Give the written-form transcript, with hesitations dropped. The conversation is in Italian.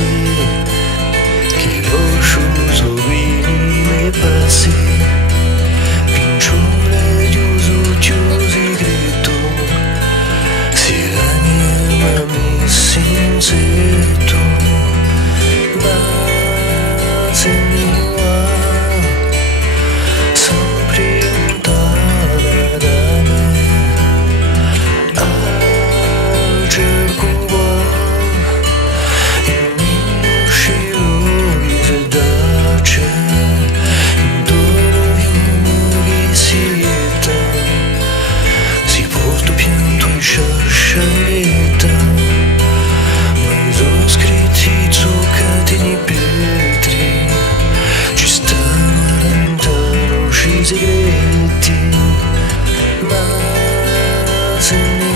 che ho sciuso vini e passi, pincione chiuso, chiusi credo, si anima messi in setto, ma se ne va sempre lontana da me, al cerco va il mio scivolo se dace, intorno fiume che si porta pianto e sciasciaretta, ma i sono scritti zuccati di petri, ci stanno lontano i segreti, ma se ne